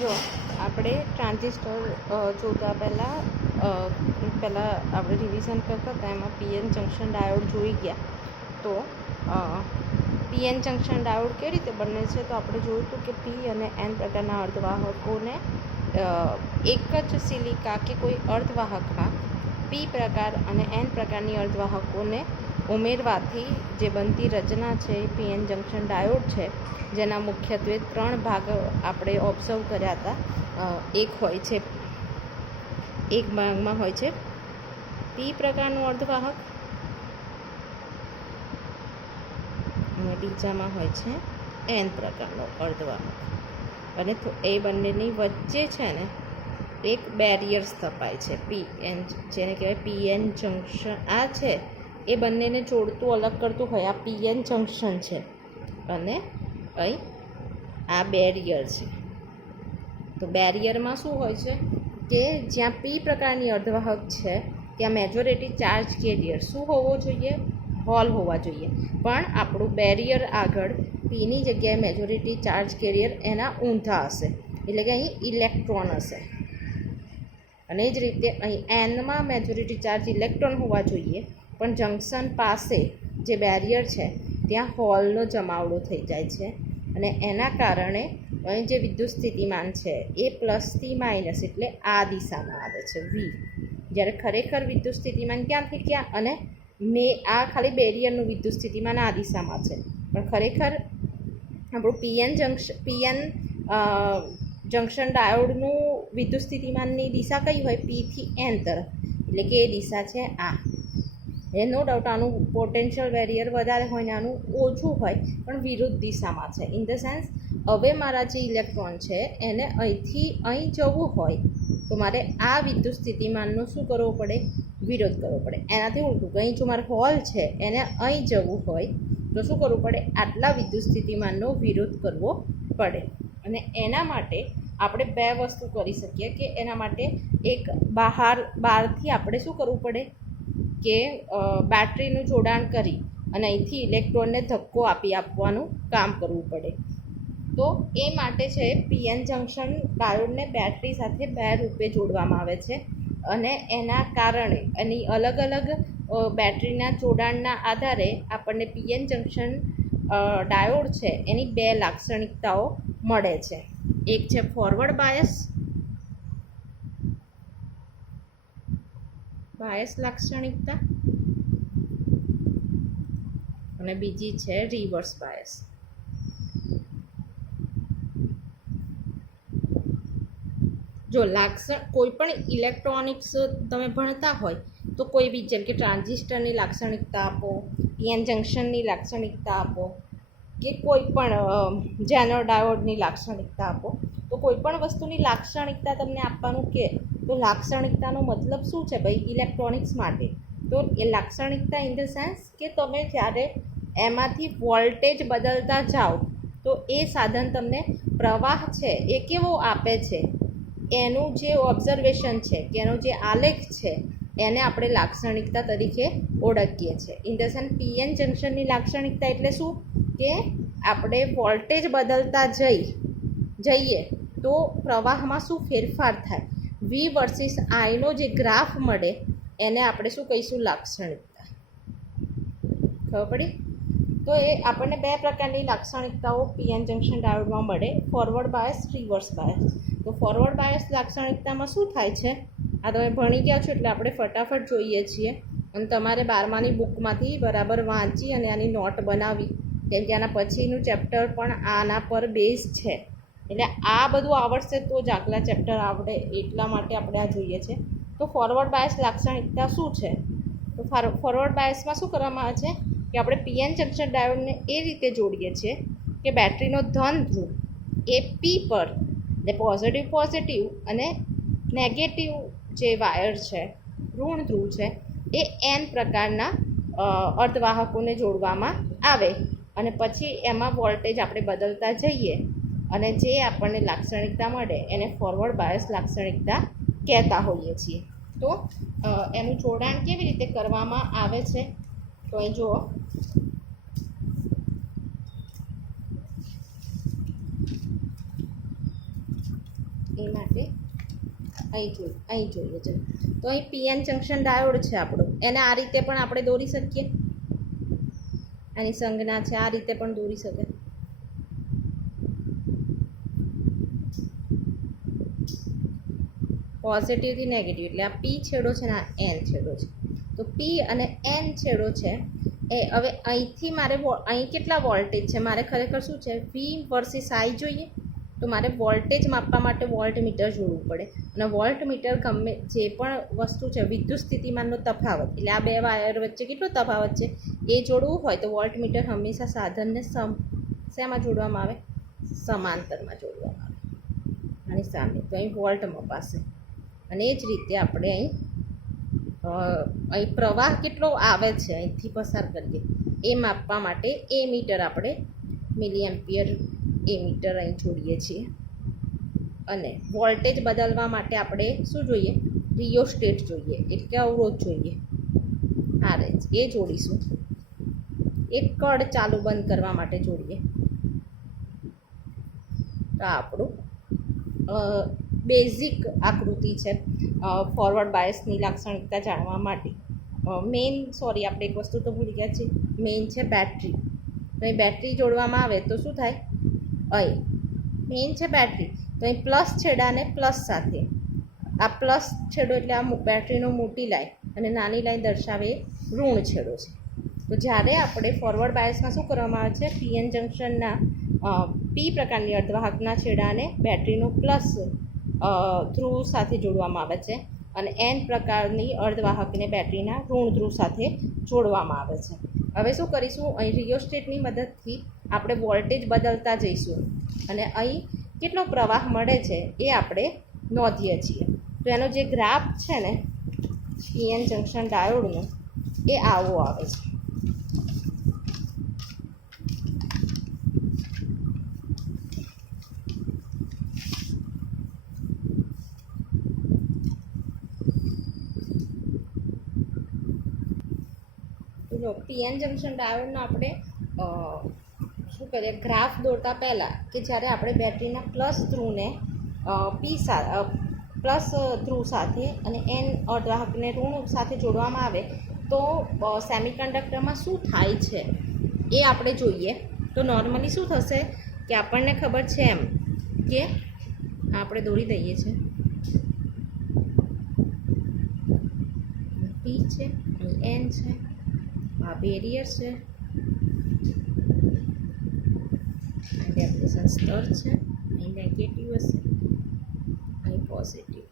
જો આપણે ટ્રાન્ઝિસ્ટર જોતા પહેલાં આપણે રિવિઝન કરતા હતા એમાં પીએન જંક્શન ડાયોડ જોઈ ગયા. તો પીએન જંક્શન ડાયોડ કેવી રીતે બને છે? તો આપણે જોયું હતું કે પી અને એન પ્રકારના અર્ધવાહકોને એક જ સિલિકા કે કોઈ અર્ધવાહકમાં પી પ્રકાર અને એન પ્રકારની અર્ધવાહકોને ઉમેરવાથી જે બનતી રચના છે એ પીએન જંક્શન ડાયોડ છે, જેના મુખ્યત્વે 3 ભાગ આપણે ઓબ્ઝર્વ કર્યા હતા. એક ભાગમાં હોય છે પી પ્રકારનું અર્ધવાહક અને બીજામાં હોય છે એન પ્રકારનો અર્ધવાહક. અને એ બંનેની વચ્ચે છે ને એક બેરિયર સ્થપાય છે પીએન, જેને કહેવાય પીએન જંક્શન. આ છે એ બંનેને જોડતું અલગ કરતું હોય આ પીએન જંક્શન છે, અને અહીં આ બેરિયર છે. તો બેરિયરમાં શું હોય છે કે જ્યાં પી પ્રકારની અર્ધવાહક છે ત્યાં મેજોરિટી ચાર્જ કેરિયર શું હોવો જોઈએ? હોલ હોવા જોઈએ. પણ આપણું બેરિયર આગળ પીની જગ્યાએ મેજોરિટી ચાર્જ કેરિયર એના ઊંધા હશે, એટલે કે અહીં ઇલેક્ટ્રોન હશે. અને એ જ રીતે અહીં એનમાં મેજોરિટી ચાર્જ ઇલેક્ટ્રોન હોવા જોઈએ, પણ જંક્શન પાસે જે બેરિયર છે ત્યાં હોલનો જમાવડો થઈ જાય છે. અને એના કારણે અહીં જે વિદ્યુત સ્થિતિમાન છે એ પ્લસથી માઇનસ એટલે આ દિશામાં આવે છે વી. જ્યારે ખરેખર વિદ્યુત સ્થિતિમાન ક્યાંથી ક્યાં, અને આ ખાલી બેરિયરનું વિદ્યુત સ્થિતિમાન આ દિશામાં છે, પણ ખરેખર આપણું પીએન જંક્શન ડાયોડનું વિદ્યુત સ્થિતિમાનની દિશા કઈ હોય? પીથી એન તરફ, એટલે કે એ દિશા છે આ. એ નો ડાઉટ આનું પોટેન્શિયલ બેરિયર વધારે હોય ને આનું ઓછું હોય, પણ વિરુદ્ધ દિશામાં છે. ઇન ધ સેન્સ હવે મારા જે ઇલેક્ટ્રોન છે એને અહીંથી અહીં જવું હોય તો મારે આ વિદ્યુત સ્થિતિમાનનો શું કરવો પડે? વિરોધ કરવો પડે. એનાથી ઉલટું કે અહીં જો મારે હોલ છે એને અહીં જવું હોય તો શું કરવું પડે? આટલા વિદ્યુત સ્થિતિમાનનો વિરોધ કરવો પડે. અને એના માટે આપણે 2 વસ્તુ કરી શકીએ કે એના માટે એક બહારથી આપણે શું કરવું પડે કે બેટરીનું જોડાણ કરી અને અહીંથી ઇલેક્ટ્રોનને ધક્કો આપવાનું કામ કરવું પડે. તો એ માટે છે પીએન જંક્શન ડાયોડને બેટરી સાથે 2 રૂપે જોડવામાં આવે છે. અને એના કારણે એની અલગ અલગ બેટરીના જોડાણના આધારે આપણને પીએન જંક્શન ડાયોડ છે એની 2 લાક્ષણિકતાઓ મળે છે. એક છે ફોરવર્ડ બાયસ લાક્ષણિકતા, અને બીજી છે રિવર્સ બાયસ. જો કોઈ પણ ઇલેક્ટ્રોનિક્સ તમે ભણતા હોય તો કોઈ બી, જેમ કે ટ્રાન્ઝિસ્ટરની લાક્ષણિકતા આપો, પીએન જંક્શનની લાક્ષણિકતા આપો, કે કોઈ પણ જેનર ડાયોડની લાક્ષણિકતા આપો, તો કોઈ પણ વસ્તુની લાક્ષણિકતા તમને આપવાનું કે તો લાક્ષણિકતાનો મતલબ શું છે ભાઈ ઇલેક્ટ્રોનિક્સ માટે? તો એ લાક્ષણિકતા ઇન ધ સેન્સ કે તમે જ્યારે એમાંથી વોલ્ટેજ બદલતા જાઓ તો એ સાધન તમને પ્રવાહ છે એ કેવો આપે છે એનું જે ઓબ્ઝર્વેશન છે કે એનો જે આલેખ છે એને આપણે લાક્ષણિકતા તરીકે ઓળખીએ છીએ. ઇન ધ સેન્સ પીએન જંક્શનની લાક્ષણિકતા એટલે શું કે આપણે વોલ્ટેજ બદલતા જઈએ તો પ્રવાહમાં શું ફેરફાર થાય, વી વર્સિસ આઈનો જે ગ્રાફ મળે એને આપણે શું કહીશું? લાક્ષણિકતા. ખબર પડી? તો એ આપણને 2 પ્રકારની લાક્ષણિકતાઓ પીએન જંક્શન ડાયોડમાં મળે, ફોરવર્ડ બાયસ, રિવર્સ બાયસ. તો ફોરવર્ડ બાયસ લાક્ષણિકતામાં શું થાય છે આ તમે ભણી ગયા છો એટલે આપણે ફટાફટ જોઈએ છીએ. અને તમારે 12માની બુકમાંથી બરાબર વાંચી અને આની નોટ બનાવી, કેમ કે આના પછીનું ચેપ્ટર પણ આના પર બેઝ છે. એટલે આ બધું આવડશે તો જ આગલા ચેપ્ટર આવડે, એટલા માટે આપણે આ જોઈએ છે. તો ફોરવર્ડ બાયસ લાક્ષણિકતા શું છે? તો ફોરવર્ડ બાયસમાં શું કરવામાં આવે છે કે આપણે પીએન જંક્શન ડાયોડને એ રીતે જોડીએ છીએ કે બેટરીનો ધન ધ્રુવ એ પી પર, એટલે પોઝિટિવ અને નેગેટિવ જે વાયર છે, ઋણ ધ્રુવ છે, એ એન પ્રકારના અર્ધવાહકોને જોડવામાં આવે. અને પછી એમાં વોલ્ટેજ આપણે બદલતા જઈએ અને જે આપણને લાક્ષણિકતા મળે એને ફોરવર્ડ બાયસ લાક્ષણિકતા કહેતા હોઈએ છીએ. તો એનું જોડાણ કેવી રીતે કરવામાં આવે છે? તો અહીં જુઓ, એ માટે અહીં જોઈએ ચલો. તો અહીં પીએન જંક્શન ડાયોડ છે આપણું, એને આ રીતે પણ આપણે દોરી શકીએ. આની સંજ્ઞા છે, આ રીતે પણ દોરી શકે. પોઝિટિવથી નેગેટિવ એટલે આ પી છેડો છે ને આ એન છેડો છે. તો પી અને એન છેડો છે એ હવે અહીંથી મારે અહીં કેટલા વોલ્ટેજ છે, મારે ખરેખર શું છે વી વર્સિસ આઈ જોઈએ. તો મારે વોલ્ટેજ માપવા માટે વોલ્ટમીટર જોડવું પડે, અને વોલ્ટમીટર ગમે જે પણ વસ્તુ છે વિદ્યુત સ્થિતિમાનનો તફાવત, એટલે આ બે વાયર વચ્ચે કેટલો તફાવત છે એ જોડવું હોય તો વોલ્ટમીટર હંમેશા સાધનને શેમાં જોડવામાં આવે, સમાંતરમાં જોડવામાં આવે આની સામે. તો અહીં વોલ્ટ મપાશે. અને એ જ રીતે આપણે અહીં પ્રવાહ કેટલો આવે છે અહીંથી પસાર કરીએ એ માપવા માટે એ મીટર આપણે મિલી એમ્પિયર એ મીટર અહીં જોડીએ છીએ. અને વોલ્ટેજ બદલવા માટે આપણે શું જોઈએ, રિયોસ્ટેટ જોઈએ, એટલે અવરોધ જોઈએ, આરએચ એ જોડીશું. એક કળ ચાલુ બંધ કરવા માટે જોડીએ. તો આપણું બેઝિક આકૃતિ છે ફોરવર્ડ બાયસની લાક્ષણિકતા જાણવા માટે. આપણે એક વસ્તુ તો ભૂલી ગયા છીએ, મેઇન છે બેટરી. તો અહીં બેટરી જોડવામાં આવે તો શું થાય, અહીં મેઇન છે બેટરી, તો અહીં પ્લસ છેડાને પ્લસ સાથે, આ પ્લસ છેડો એટલે આ બેટરીનો મોટી લાઈન અને નાની લાઈન દર્શાવે એ ઋણ છેડો છે. તો જ્યારે આપણે ફોરવર્ડ બાયસમાં શું કરવામાં આવે છે, પીએન જંક્શનના પી પ્રકારની અર્ધવાહકના છેડાને બેટરીનો પ્લસ ધ્રુવ સાથે જોડવામાં આવે છે, અને એન પ્રકારની અર્ધવાહકને બેટરીના ઋણ ધ્રુવ સાથે જોડવામાં આવે છે. હવે શું કરીશું, અહીં રિયોસ્ટેટની મદદથી આપણે વોલ્ટેજ બદલતા જઈશું, અને અહીં કેટલો પ્રવાહ મળે છે એ આપણે નોંધીએ છીએ. તો એનો જે ગ્રાફ છે ને પીએન જંક્શન ડાયોડનો એ આવો આવે છે. જો પીએન જંક્શન ડાયોડનો આપણે શું કરીએ, ગ્રાફ દોરતા પહેલાં કે જ્યારે આપણે બેટરીના પ્લસ ધ્રુવને પ્લસ ધ્રુવ સાથે અને એન અર્ધવાહકને ઋણ સાથે જોડવામાં આવે તો સેમિકન્ડક્ટરમાં શું થાય છે એ આપણે જોઈએ. તો નોર્મલી શું થશે કે આપણને ખબર છે એમ કે આપણે દોરી દઈએ છીએ, પી છે, એન છે, આ બેરિયર છે, ડેપ્રેશન સ્તર છે, અહીં નેગેટિવ હશે, અહીં પોઝિટિવ,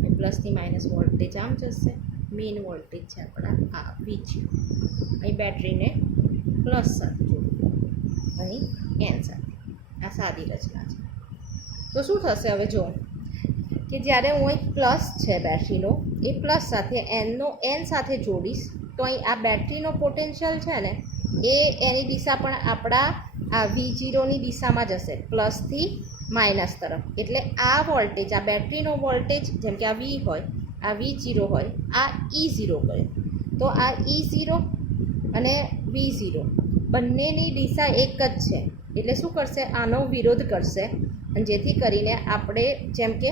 અહીં પ્લસથી માઇનસ વોલ્ટેજ આમ જશે. મેઇન વોલ્ટેજ છે આપણા આ વીજ, અહીં બેટરીને પ્લસ સાથે જોડવું, અહીં એન સાથે, આ સાદી રચના છે. તો શું થશે હવે જો કે જ્યારે હું અહીં પ્લસ છે બેટરીનો એ પ્લસ સાથે એનનો એન સાથે જોડીશ તો અહીં આ બેટરીનો પોટેન્શિયલ છે ને એ એની દિશા પણ આપણા આ V0ની દિશામાં જશે, પ્લસથી માઇનસ તરફ. એટલે આ વોલ્ટેજ, આ બેટરીનો વોલ્ટેજ, જેમ કે આ V હોય, આ V0 હોય, આ E0 કહે. તો આ E0 અને V0 બંનેની દિશા એક જ છે, એટલે શું કરશે, આનો વિરોધ કરશે. અને જેથી કરીને આપણે જેમ કે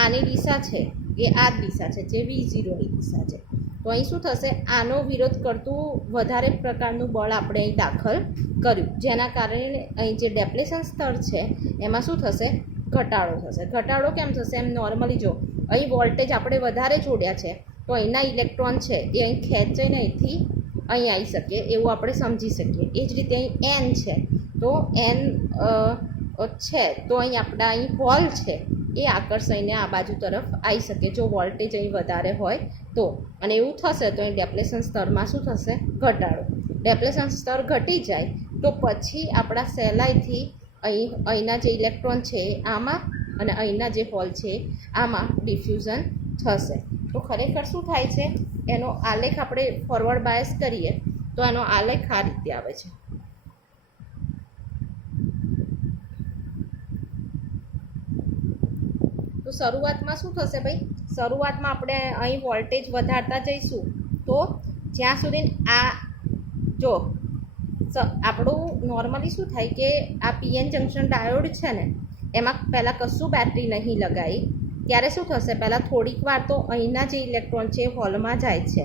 આની દિશા છે એ આ જ દિશા છે જે V0ની દિશા છે. તો અહીં શું થશે, આનો વિરોધ કરતું વધારે પ્રકારનું બળ આપણે અહીં દાખલ કર્યું, જેના કારણે અહીં જે ડેપ્લેશન સ્તર છે એમાં શું થશે, ઘટાડો થશે. ઘટાડો કેમ થશે, એમ નોર્મલી જો અહીં વોલ્ટેજ આપણે વધારે જોડ્યા છે તો અહીંના ઇલેક્ટ્રોન છે એ અહીં ખેંચાઈને અહીંથી અહીં આવી શકે એવું આપણે સમજી શકીએ. એ જ રીતે અહીં એન છે, તો એન છે તો અહીં આપણા અહીં હોલ છે એ આકર્ષાઈને આ બાજુ તરફ આવી શકે જો વોલ્ટેજ અહીં વધારે હોય તો. અને એવું થશે તો અહીં ડેપ્લેશન સ્તરમાં શું થશે, ઘટાડો. ડેપ્લેશન સ્તર ઘટી જાય તો પછી આપણા સહેલાઈથી અહીંના જે ઇલેક્ટ્રોન છે આમાં અને અહીંના જે હોલ છે આમાં ડિફ્યુઝન થશે. તો ખરેખર શું થાય છે એનો આલેખ આપણે ફોરવર્ડ બાયસ કરીએ તો એનો આલેખ આ રીતે આવે છે. તો શરૂઆતમાં શું થશે ભાઈ, શરૂઆતમાં આપણે અહીં વોલ્ટેજ વધારતા જઈશું તો જ્યાં સુધી આ જો આપણું નોર્મલી શું થાય કે આ પીએન જંક્શન ડાયોડ છે ને એમાં પહેલાં કશું બેટરી નહીં લગાવી ત્યારે શું થશે, પહેલાં થોડીક વાર તો અહીંના જે ઇલેક્ટ્રોન છે એ હોલમાં જાય છે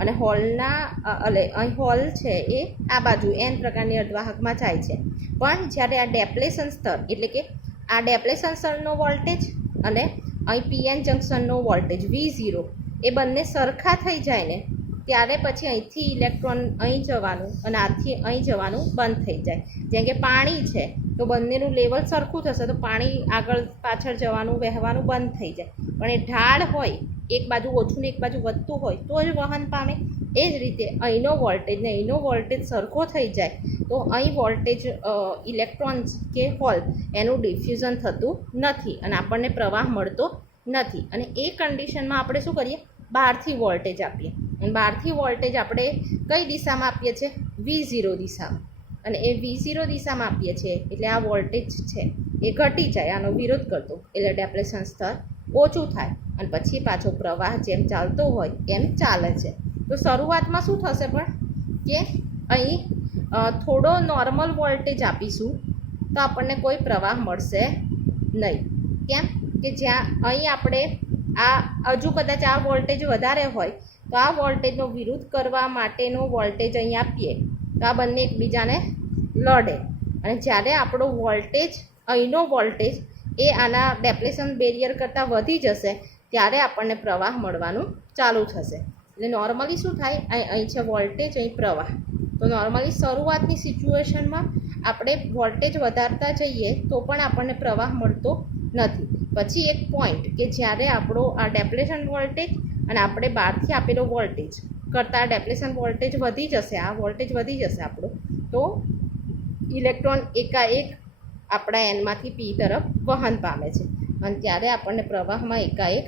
અને અહીં હોલ છે એ આ બાજુ એન પ્રકારની અર્ધવાહકમાં જાય છે. પણ જ્યારે આ ડેપ્લેશન સ્તર એટલે કે આ ડેપ્લેશન સ્તરનો વોલ્ટેજ અને અહીં પીએન જંક્શનનો વોલ્ટેજ V0 એ બંને સરખા થઈ જાય ને ત્યારે પછી અહીંથી ઇલેક્ટ્રોન અહીં જવાનું અને આથી અહીં જવાનું બંધ થઈ જાય. જેમ કે પાણી છે તો બંનેનું લેવલ સરખું થશે તો પાણી આગળ પાછળ જવાનું વહેવાનું બંધ થઈ જાય. પણ એ ઢાળ હોય, એક બાજુ ઓછું ને એક બાજુ વધતું હોય તો જ વહન પામે. એ જ રીતે અહીંનો વોલ્ટેજ ને અહીંનો વોલ્ટેજ સરખો થઈ જાય તો અહીં વોલ્ટેજ ઇલેક્ટ્રોન્સ કે હોલ એનું ડિફ્યુઝન થતું નથી અને આપણને પ્રવાહ મળતો નથી. અને એ કન્ડિશનમાં આપણે શું કરીએ, બહારથી વોલ્ટેજ આપીએ. અને બહારથી વોલ્ટેજ આપણે કઈ દિશામાં આપીએ છીએ, V0 દિશામાં. અને એ V0 દિશામાં આપીએ છીએ એટલે આ વોલ્ટેજ છે એ ઘટી જાય, આનો વિરોધ કરતો, એટલે ડેપ્લેશન સ્તર ઓછું થાય અને પછી પાછો પ્રવાહ જેમ ચાલતો હોય એમ ચાલે છે. તો શરૂઆતમાં શું થશે પણ કે અહીં થોડો નોર્મલ વોલ્ટેજ આપીશું તો આપણને કોઈ પ્રવાહ મળશે નહીં. કેમ કે જ્યાં અહીં આપણે હજુ કદાચ આ વોલ્ટેજ વધારે હોય તો આ વોલ્ટેજનો વિરોધ કરવા માટેનો વોલ્ટેજ અહીં આપીએ તો આ બંને એકબીજાને લડે. અને જ્યારે આપણો વોલ્ટેજ અહીંનો વોલ્ટેજ એ આના ડેપ્લેશન બેરિયર કરતાં વધી જશે ત્યારે આપણને પ્રવાહ મળવાનું ચાલુ થશે. એટલે નોર્મલી શું થાય, અહીં છે વોલ્ટેજ, અહીં પ્રવાહ. તો નોર્મલી શરૂઆતની સિચ્યુએશનમાં આપણે વોલ્ટેજ વધારતા જઈએ તો પણ આપણને પ્રવાહ મળતો નથી. પછી એક પોઈન્ટ કે જ્યારે આપણો આ ડેપ્લેશન વોલ્ટેજ અને આપણે બહારથી આપેલો વોલ્ટેજ કરતાં ડેપ્લેશન વોલ્ટેજ વધી જશે, આ વોલ્ટેજ વધી જશે આપણો, તો ઇલેક્ટ્રોન એકાએક આપણા એનમાંથી પી તરફ વહન પામે છે અને ત્યારે આપણને પ્રવાહમાં એકાએક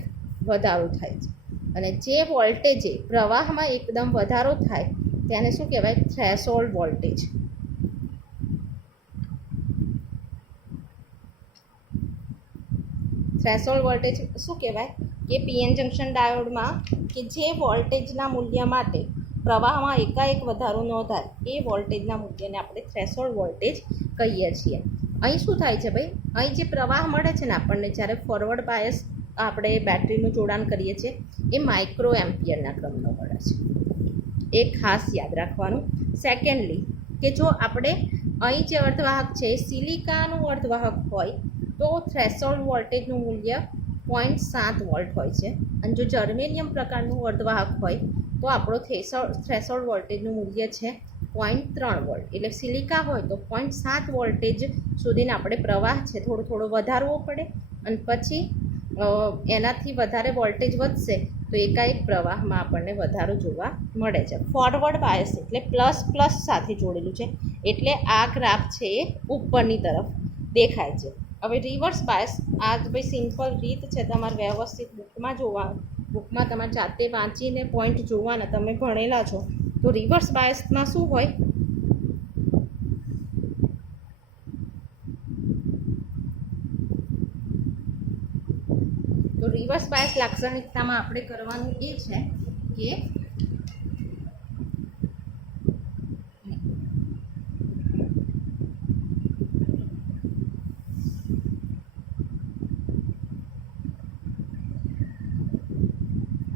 વધારો થાય છે. અને જે વોલ્ટેજે પ્રવાહમાં એકદમ વધારો થાય તેને શું કહેવાય, થ્રેશોલ્ડ વોલ્ટેજ. થ્રેશોલ્ડ વોલ્ટેજ શું કહેવાય કે પીએન જંક્શન ડાયોડમાં કે જે વોલ્ટેજના મૂલ્ય માટે પ્રવાહમાં એકાએક વધારો નોંધાય એ વોલ્ટેજના મૂલ્યને આપણે થ્રેશોલ્ડ વોલ્ટેજ કહીએ છીએ. અહીં શું થાય છે ભાઈ, અહીં જે પ્રવાહ મળે છે ને આપણને જ્યારે ફોરવર્ડ બાયસ આપણે બેટરીનું જોડાણ કરીએ છીએ એ માઇક્રો એમ્પિયરના ક્રમનો મળે છે. એ ખાસ યાદ રાખવાનું. સેકન્ડલી કે જો આપણે અહીં જે અર્ધવાહક છે એ સિલિકાનું અર્ધવાહક હોય તો થ્રેશોલ્ડ વોલ્ટેજનું મૂલ્ય 0.7 વોલ્ટ હોય છે. અને જો જર્મેનિયમ પ્રકારનું અર્ધવાહક હોય તો આપણો થ્રેશોલ્ડ વોલ્ટેજનું મૂલ્ય છે 0.3 વોલ્ટ. એટલે સિલિકા હોય તો 0.7 વોલ્ટેજ સુધીને આપણે પ્રવાહ છે થોડો વધારવો પડે અને પછી એનાથી વધારે વોલ્ટેજ વધશે તો એકાએક પ્રવાહમાં આપણને વધારો જોવા મળે છે. ફોરવર્ડ બાયસ એટલે પ્લસ સાથે જોડેલું છે એટલે આ ગ્રાફ છે એ ઉપરની તરફ દેખાય છે. હવે રિવર્સ બાયસ, આ ભાઈ સિમ્પલ રીત છે તમારે વ્યવસ્થિત બુકમાં તમારે જાતે વાંચીને પોઈન્ટ જોવાના, તમે ભણેલા છો. તો રિવર્સ બાયસમાં શું હોય, તો રિવર્સ બાયસ લાક્ષણિકતામાં આપણે કરવાનું એ છે કે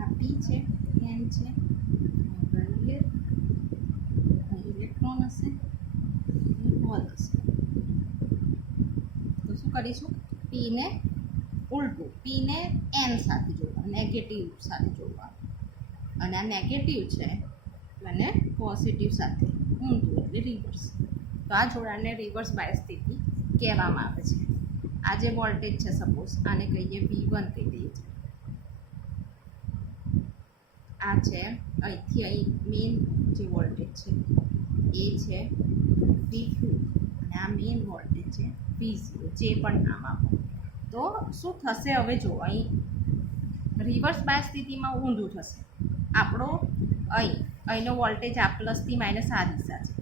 આ પી છે, એન છે, બેરિયર, ઇલેક્ટ્રોન હશે, હોલ હશે. તો શું કરીશું, પીને ઉલટું, પીને એન સાથે જોડવાનું, નેગેટિવ સાથે જોડવાનું, અને આ નેગેટિવ છે અને પોઝિટિવ સાથે ઊંધું એટલે રિવર્સ. તો આ જોડાણને રિવર્સ બાયસ સ્થિતિ કહેવામાં આવે છે. આ જે વોલ્ટેજ છે સપોઝ આને કહીએ V1 કહી દઈએ છીએ. આ છે અહીંથી અહીં મેઇન જે વોલ્ટેજ છે એ છે V2 અને આ મેઇન વોલ્ટેજ છે V0, જે પણ નામ આપો. તો શું થશે હવે જો, અહીં રિવર્સ બાયસ સ્થિતિમાં ઊંધું થશે. આપણો અહીંનો વોલ્ટેજ આ પ્લસથી માઇનસ આ દિશા છે,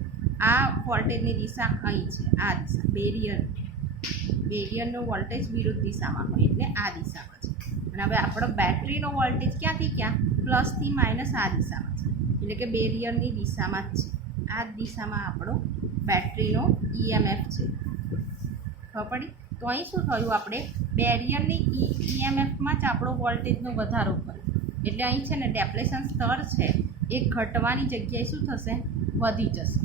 આ વોલ્ટેજની દિશા અહીં છે, આ દિશા બેરિયરનો વોલ્ટેજ વિરુદ્ધ દિશામાં હોય એટલે આ દિશામાં છે. અને હવે આપણો બેટરીનો વોલ્ટેજ ક્યાંથી ક્યાં, પ્લસથી માઇનસ આ દિશામાં છે એટલે કે બેરિયરની દિશામાં જ છે. આ દિશામાં આપણો બેટરીનો EMF છે. ખબર પડી? તો અહીં શું થયું, આપણે બેરિયરની ઈએમએફમાં જ આપણો વોલ્ટેજનો વધારો કર્યો, એટલે અહીં છે ને ડેપ્લેશન સ્તર છે એ ઘટવાની જગ્યાએ શું થશે, વધી જશે.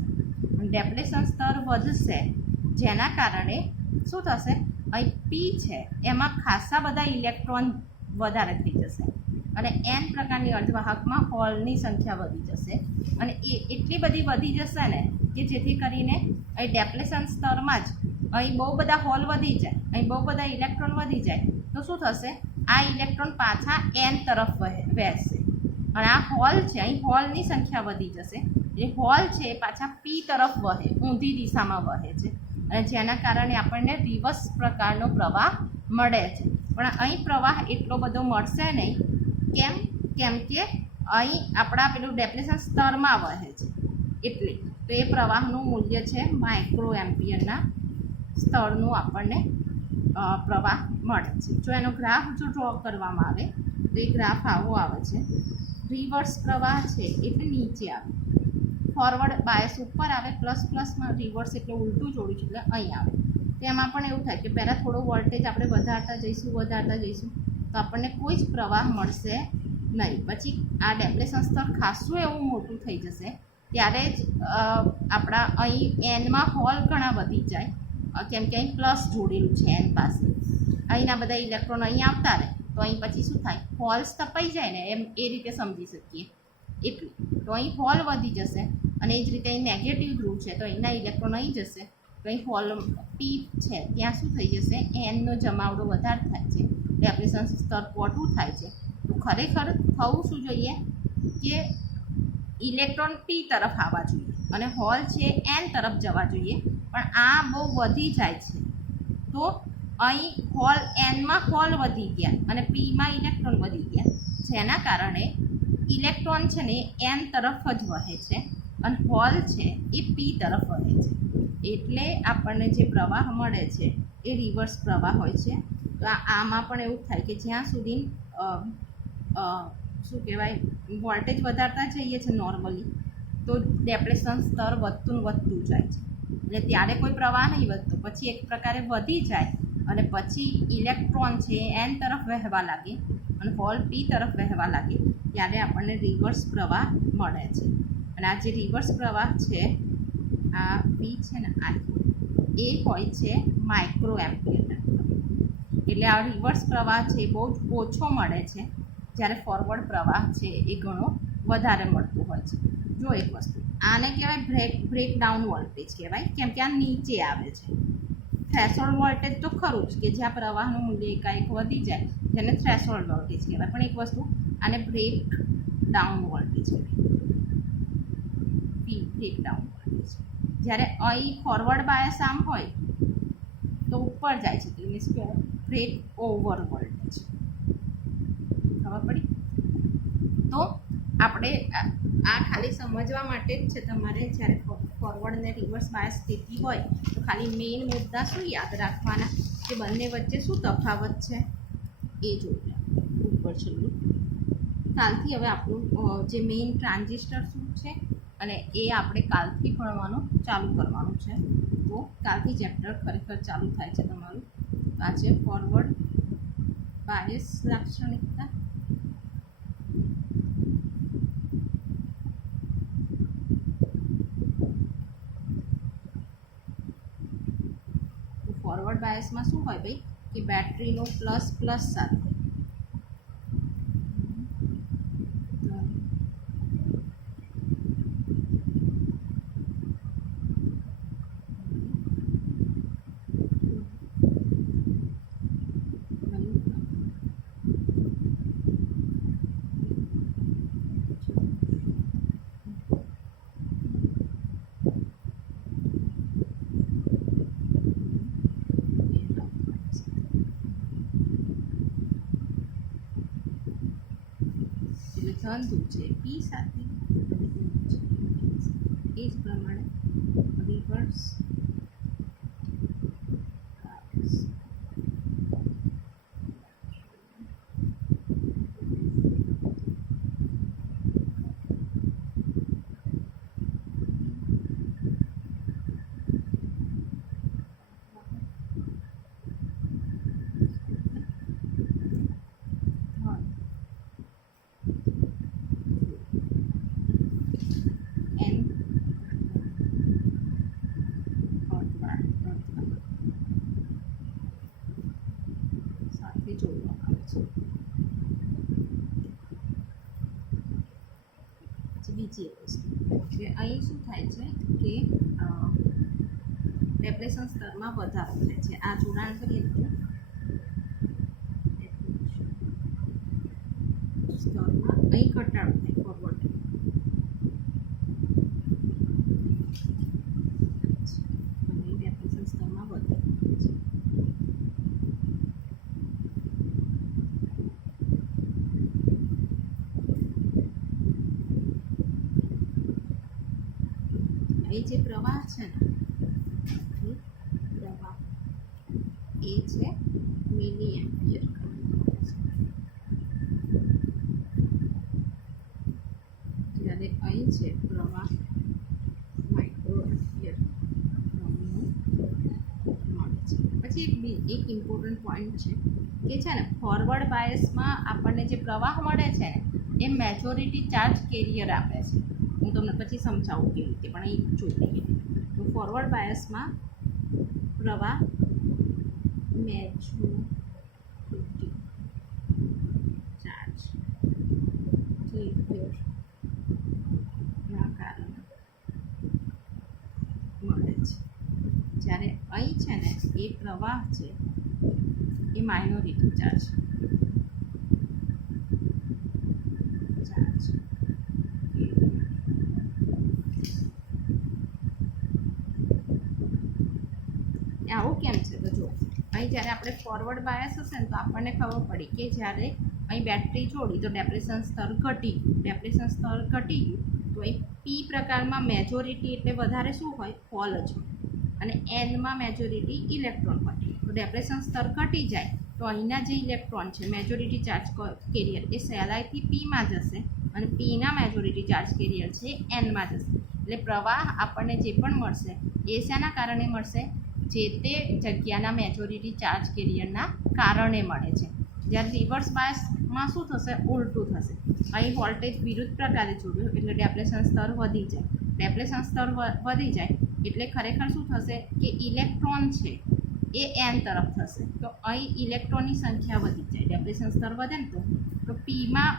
ડેપ્લેશન સ્તર વધશે જેના કારણે શું થશે, અહીં પી છે એમાં ખાસા બધા ઇલેક્ટ્રોન વધારે થઈ જશે અને એન પ્રકારની અર્ધવાહકમાં હોલની સંખ્યા વધી જશે અને એ એટલી બધી વધી જશે ને કે જેથી કરીને અહીં ડેપ્લેશન સ્તરમાં જ અહીં બહુ બધા હોલ વધી જાય, અહીં બહુ બધા ઇલેક્ટ્રોન વધી જાય તો શું થશે, આ ઇલેક્ટ્રોન પાછા એન તરફ વહેશે અને આ હોલ છે, અહીં હોલની સંખ્યા વધી જશે, એ હોલ છે એ પાછા પી તરફ વહે, ઊંધી દિશામાં વહે છે અને જેના કારણે આપણને રિવર્સ પ્રકારનો પ્રવાહ મળે છે. પણ અહીં પ્રવાહ એટલો બધો મળશે નહીં, કેમ કે અહીં આપણા પેલું ડેપ્લેશન સ્તરમાં વહે છે એટલે. તો એ પ્રવાહનું મૂલ્ય છે માઇક્રો એમ્પિયરના સ્તરનું આપણને પ્રવાહ મળે છે. જો એનો ગ્રાફ જો ડ્રો કરવામાં આવે તો એ ગ્રાફ આવો આવે છે, રિવર્સ પ્રવાહ છે એટલે નીચે આવે, ફોરવર્ડ બાયસ ઉપર આવે, પ્લસમાં રિવર્સ એટલે ઉલટું જોડું છે એટલે અહીં આવે. તેમાં પણ એવું થાય કે પહેલાં થોડો વોલ્ટેજ આપણે વધારતા જઈશું તો આપણને કોઈ જ પ્રવાહ મળશે નહીં. પછી આ ડેપ્લેશન સ્તર ખાસું એવું મોટું થઈ જશે ત્યારે જ આપણા અહીં એનમાં હોલ ઘણા વધી જાય, કેમ કે અહીં પ્લસ જોડેલું છે એન પાસે, અહીંના બધા ઇલેક્ટ્રોન અહીં આવતા રહે તો અહીં પછી શું થાય, હોલ્સ તપાઈ જાય ને એમ, એ રીતે સમજી શકીએ. એટલું તો અહીં હોલ વધી જશે અને એ જ રીતે અહીં નેગેટિવ ધ્રુવ છે તો અહીંના ઇલેક્ટ્રોન અહીં જશે તો અહીં હોલ પી છે ત્યાં શું થઈ જશે, એનનો જમાવડો વધારે થાય છે, ડેપ્લેશન સ્તર પોટું થાય છે. તો ખરેખર થવું શું જોઈએ કે ઇલેક્ટ્રોન પી તરફ આવવા જોઈએ અને હોલ છે એન તરફ જવા જોઈએ, પણ આ બહુ વધી જાય છે તો અહીં હોલ એનમાં હોલ વધી ગયા અને પીમાં ઇલેક્ટ્રોન વધી ગયા, જેના કારણે ઇલેક્ટ્રોન છે ને એન તરફ જ વહે છે અને હોલ છે એ પી તરફ વહે છે. એટલે આપણને જે પ્રવાહ મળે છે એ રિવર્સ પ્રવાહ હોય છે. તો આમાં પણ એવું થાય કે જ્યાં સુધી શું કહેવાય, વોલ્ટેજ વધારતા જઈએ છીએ નોર્મલી તો ડેપ્લેશન સ્તર વધતું જાય છે એટલે ત્યારે કોઈ પ્રવાહ નહીં વધતો, પછી એક પ્રકારે વધી જાય અને પછી ઇલેક્ટ્રોન છે એન તરફ વહેવા લાગે અને હોલ પી તરફ વહેવા લાગે ત્યારે આપણને રિવર્સ પ્રવાહ મળે છે. અને આ જે રિવર્સ પ્રવાહ છે, આ પી છે ને આ એ હોય છે માઇક્રો એમ્પિયરના. એટલે આ રિવર્સ પ્રવાહ છે એ બહુ જ ઓછો મળે છે જ્યારે ફોરવર્ડ પ્રવાહ છે એ ઘણો વધારે મળતો હોય છે. જો એક વસ્તુ આને કહેવાય બ્રેકડાઉન વોલ્ટેજ કહેવાય, કેમ કે આ નીચે આવે છે. થ્રેશોલ્ડ વોલ્ટેજ તો ખરું જ કે જ્યાં પ્રવાહનું મૂલ્ય એકાએક વધી જાય જેને થ્રેશોલ્ડ વોલ્ટેજ કહેવાય, પણ એક વસ્તુ આને બ્રેકડાઉન વોલ્ટેજ કહેવાય, બ્રેકડાઉન વોલ્ટેજ. જ્યારે અહીં ફોરવર્ડ બાયસ આમ હોય તો ઉપર જાય છે, મીન્સ કે બ્રેક ઓવર વોલ્ટેજ. ખબર પડી? તો આપણે આ ખાલી સમજવા માટે જ છે તમારે, જ્યારે ફોરવર્ડ ને રિવર્સ બાયસ સ્થિતિ હોય તો ખાલી મેઇન મુદ્દા શું યાદ રાખવાના કે બંને વચ્ચે શું તફાવત છે એ જોઈ ઉપર છેલ્લું. કાલથી હવે આપણું જે મેઇન ટ્રાન્ઝિસ્ટર શું છે અને એ આપણે કાલથી ભણવાનું ચાલુ કરવાનું છે. તો કાલથી ચેપ્ટર ખરેખર ચાલુ થાય છે તમારું. આ છે ફોરવર્ડ બાયસ લાક્ષણિકતા. ફોરવર્ડ બાયસમાં શું હોય ભાઈ કે બેટરીનો પ્લસ સાથે ધન છે પી સાથે એ જ પ્રમાણે રિવર્સ જોડવામાં આવે છે. પછી બીજી એક વસ્તુ કે અહીં શું થાય છે કે ડેપ્રેશન સ્તરમાં વધારો થાય છે. આ જોડાણ કરીએ તો સ્તરમાં અહીં ઘટાડો થાય ફોરવર્ડ. અને ડેપ્રેશન સ્તરમાં વધારો થાય છે. એ જે પ્રવાહ છે ને પ્રવાહ એ છે મિલી એમ્પિયર. જ્યારે અહીં છે પ્રવાહ માઇક્રો એમ્પિયર મળે છે. પછી એક ઇમ્પોર્ટન્ટ પોઈન્ટ છે કે છે ને ફોરવર્ડ બાયસમાં આપણને જે પ્રવાહ મળે છે ને એ મેજોરિટી ચાર્જ કેરિયર આપે છે. હું તમને પછી સમજાવું કેવી રીતે, પણ અહીં જોઈ લઈએ. તો ફોરવર્ડ બાયસમાં પ્રવાહ મેજોરિટી ચાર્જ કેરિયરના કારણે મળે છે. જ્યારે અહીં છે ને એ પ્રવાહ છે એ માઇનોરિટી ચાર્જ આવું કેમ છે? તો જો અહીં જ્યારે આપણે ફોરવર્ડ બાયસ હશે ને તો આપણને ખબર પડી કે જ્યારે અહીં બેટરી જોડી તો ડેપ્રેશન સ્તર ઘટી ગયું. ડેપ્રેશન સ્તર ઘટી ગયું તો અહીં પી પ્રકારમાં મેજોરિટી એટલે વધારે શું હોય? ફોલ જ હોય. અને એનમાં મેજોરિટી ઇલેક્ટ્રોન હોય. તો ડેપ્રેશન સ્તર ઘટી જાય તો અહીંના જે ઇલેક્ટ્રોન છે મેજોરિટી ચાર્જ કેરિયર એ સહેલાઈથી પીમાં જશે અને પીના મેજોરિટી ચાર્જ કેરિયર છે એનમાં જશે. એટલે પ્રવાહ આપણને જે પણ મળશે એ શાના કારણે મળશે? જે તે જગ્યાના મેજોરિટી ચાર્જ કેરિયરના કારણે મળે છે. જ્યારે રિવર્સ બાયસમાં શું થશે? ઉલટું થશે. અહીં વોલ્ટેજ વિરુદ્ધ પ્રકારે જોડ્યું એટલે ડેપ્રેશન સ્તર વધી જાય. ડેપ્રેશન સ્તર વધી જાય એટલે ખરેખર શું થશે કે ઇલેક્ટ્રોન છે એ એન તરફ થશે. તો અહીં ઇલેક્ટ્રોનની સંખ્યા વધી જાય. ડેપ્રેશન સ્તર વધે ને તો પીમાં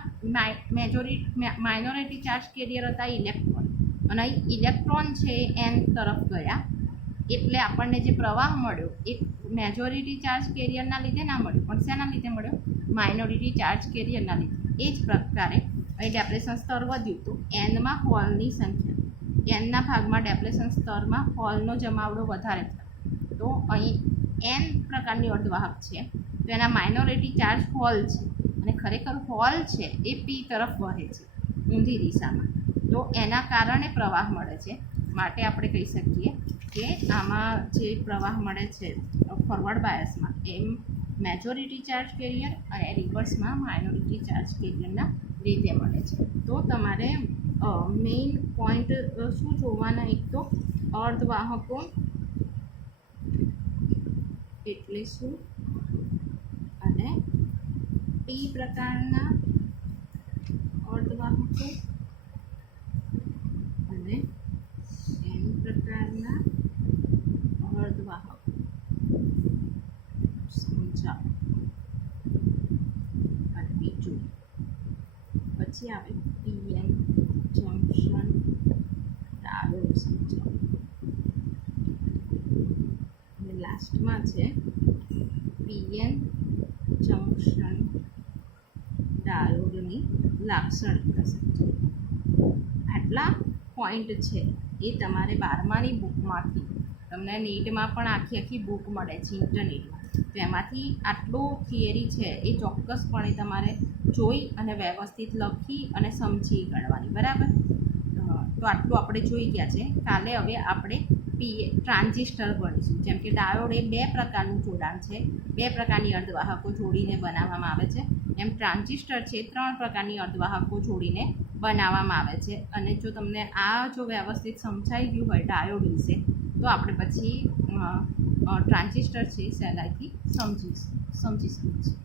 માઇનોરિટી ચાર્જ કેરિયર હતા ઇલેક્ટ્રોન અને અહીં ઇલેક્ટ્રોન છે એન તરફ ગયા એટલે આપણને જે પ્રવાહ મળ્યો એ મેજોરિટી ચાર્જ કેરિયરના લીધે ના મળ્યો, પણ શેના લીધે મળ્યો? માઇનોરિટી ચાર્જ કેરિયરના લીધે. એ જ પ્રકારે અહીં ડેપ્રેશન સ્તર વધ્યું તો એનમાં હોલની સંખ્યા, એનના ભાગમાં ડેપ્રેશન સ્તરમાં હોલનો જમાવડો વધારે થાય. તો અહીં એન પ્રકારની અર્ધવાહક છે તો એના માઇનોરિટી ચાર્જ હોલ છે અને ખરેખર હોલ છે એ પી તરફ વહે છે ઊંધી દિશામાં. તો એના કારણે પ્રવાહ મળે છે. માટે આપણે કહી શકીએ કે આમાં જે પ્રવાહ મળે છે ફોરવર્ડ બાયસમાં એમ મેજોરિટી ચાર્જ કેરિયર અને રિવર્સમાં માઇનોરિટી ચાર્જ કેરિયરના લીધે મળે છે. તો તમારે મેઇન પોઈન્ટ શું જોવાના? એક તો અર્ધવાહકો એટલે શું અને પી પ્રકારના અર્ધવાહકો અને એન પ્રકારના અર્ધવાહકો સમજાવો. અને બીજું પછી આવે પીએન જંક્શન ડાયોડ સમજાવો. અને લાસ્ટમાં છે પીએન જંક્શન ડાયોડની લાક્ષણિકતા સમજાવો. આટલા પોઈન્ટ છે એ તમારે 12માની બુકમાંથી, તમને નીટમાં પણ આખી બુક મળે છે ઇન્ટરનેટમાં, તો એમાંથી આટલું થિયરી છે એ ચોક્કસપણે તમારે જોઈ અને વ્યવસ્થિત લખી અને સમજી કાઢવાની. બરાબર? તો આટલું આપણે જોઈ ગયા છે. કાલે હવે આપણે ટ્રાન્ઝિસ્ટર ભણીશું. જેમ કે ડાયોડ એ 2 પ્રકારનું જોડાણ છે, 2 પ્રકારની અર્ધવાહકો જોડીને બનાવવામાં આવે છે. એમ ટ્રાન્ઝિસ્ટર છે 3 પ્રકારની અર્ધવાહકો જોડીને બનાવવામાં આવે છે. અને જો તમને આ જો વ્યવસ્થિત સમજાઈ ગયું હોય ડાયોડ વિશે તો આપણે પછી ટ્રાન્ઝિસ્ટર છે સહેલાઈથી સમજી શકીએ છીએ.